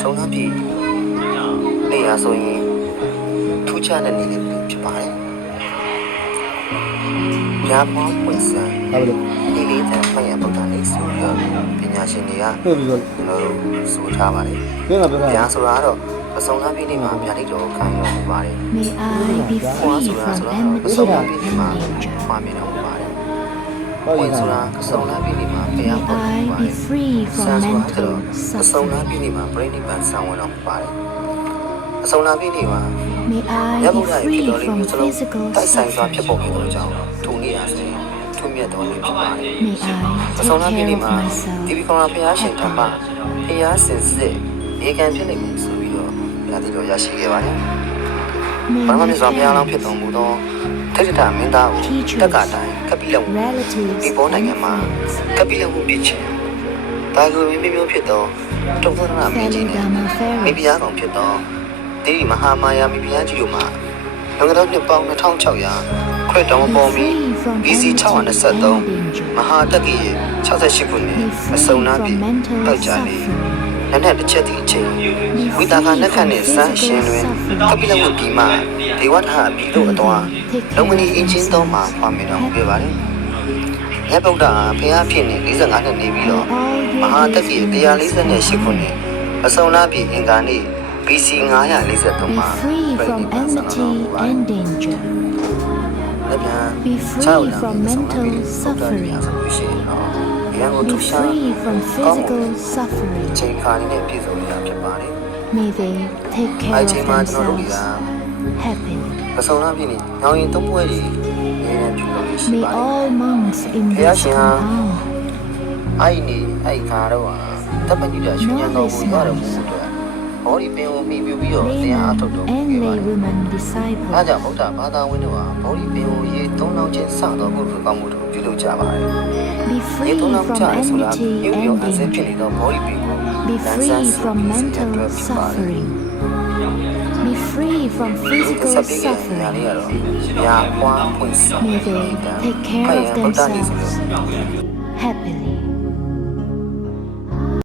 ဆုံးနှပ်ပြီးနေရဆိုရင်ထူးခြားတဲ့နေလေးဖြစ်ပါတယ်။ညာပွားပွင့်စံဒီလေးတန်ဖတ်ရပုဒ်တာလေးဆိုတော့ပညာရှင်တွေကကျွန်တော်တို့ဆိုထားပါတယ်။ညာဆိုတာကတော့အဆုံးနှပ်ပြီးနေမှာဗျာဒိတ်တော်ခံရမှုပါတယ်။ May I be free from envy အဆုံးနှပ် and ပြီးနေမှာ danger. မှာမြင်တော်မူပါတယ်။ဝင်ဆိုတာအဆုံးနှပ်ပြီးနေမှာဘုရားပေါ် May ပါ I တ be ယ်။ free ဆံ from ဆိုတာ mental အဆုံးနှပ် suffering. ပြီးနေမှာပြိဋိဘံဆံဝင်တော်မူပါတယ်။အဆုံးနှပ်ပြီးနေမှာ May မြတ် I ဗုဒ္ be ဓရဲ့ free ဖြစ်တော်လေး from မျိုးစလုံး physical တိုက်ဆိုင်စွာဖြစ် suffering. ပေါ်ခဲ့သောကြောင့်ထုံနေရဆိုရင်ထုံမြတ်တော်လေးဖြစ်ပါတယ် May I အဆုံး take နှပ်ပြီး care နေ of မှာဒီ myself. ဘီကောင်ဘုရားရှင်ဓမ္မဘုရားစင်စစ်ဧကံဖြစ်နေပြီဆိုပြီးတော့ဗျာတိတော်ရရှိခဲ့ပါတယ် May ဘာမှမ my စွာဘုရားလောင်းဖြစ် parents, တော်မူသောထိတ္တမင်းသားကိုတက်ကတိုင်းကပိလဝ relatives, ဒီပေါ်နိုင်ငံ and မှာ friends, ကပိလဝပြည့်ချင်ဒါကိုမိမျိုးဖြစ်သောတုံ့ပြန်မင်းကြီး fellow နဲ့ Dharma မိဖုရား pharaohs, ကောင်ဖြစ်သောဒီမဟာမာယာမိဖုရားကြီးတို့မှာလွန်ခဲ့သောနှစ်ပေါင်း2600ခရစ်တော်ပေါ်ပြီး free from BC envy 623 and danger. မဟာတက္ကီရဲ့68ခုနှစ် Be အစုံ free နာ from ပြီး mental တောက်ကြလေ suffering. နက်နက်တစ်ချက်ဒီအချိန် Be ဝိတာက free နက်ခတ် from နဲ့စမ်းရှင် physical တွင် suffering. ကပိလဝတ်ပြီးမှဒေဝထပြီးတို့အတော်လုံးမနီအင်းချင်းတော်မှာဖွာမိတော်မူခဲ့ပါတယ်မြတ်ဗုဒ္ဓဟာဘုရားဖြစ်နေ45နှစ်နေပြီးတော့မဟာတက္ကီ148ခုနှစ်အစုံနာပြီးအင်္ဂါနေ့ BC 943 Be မှာ free from enmity and danger. လက်ပြန် Be free from mental suffering. ရန်ကုန် Be ထူရှား free from physical suffering. ချိန်ခါလေးနဲ့ပြည့်စုံနေတာဖြစ်ပါတယ် May they take အဲ care ချိန် of မှာကျွန်တော်တို့ themselves က happily. အစုံနာပြည့်နေညောင်ရင်သုံးပွဲကြီးနေနေပြုလုပ်ရှိ May ပါတယ် all monks in Kaya this siya- compound, အဲ့ဒီအဲ့ခါတော့တပ်ပညုတရှင်ရတော်ကိုရတော်မူအတွက်ဘောဒီပင်ကိုမိပြုပြီးတော့တရားအထုတ်တော်မူ laymen ခဲ့ and ပါတယ် laywomen အဲ disciples. ကြောင့်ဗုဒ္ဓဘာသာဝင်တို့ဟာဘောဒီပင်ကိုရေသုံးလောင်းချင်းစတော်ဖို့ကောင်းမှုတို့ပြုလုပ်ကြပါတယ် Be ရေ free သုံးလောင်း from ချဆိုတာ enmity ရုပ်ရော and အစဖြစ် danger. နေသောဘောဒီပင်ကို Be free from mental suffering. Be free from ဒီ physical ဆက်ပြီးညာ suffering. လေးကတော့ညာပွားပွင့်စ May they take care of themselves happily.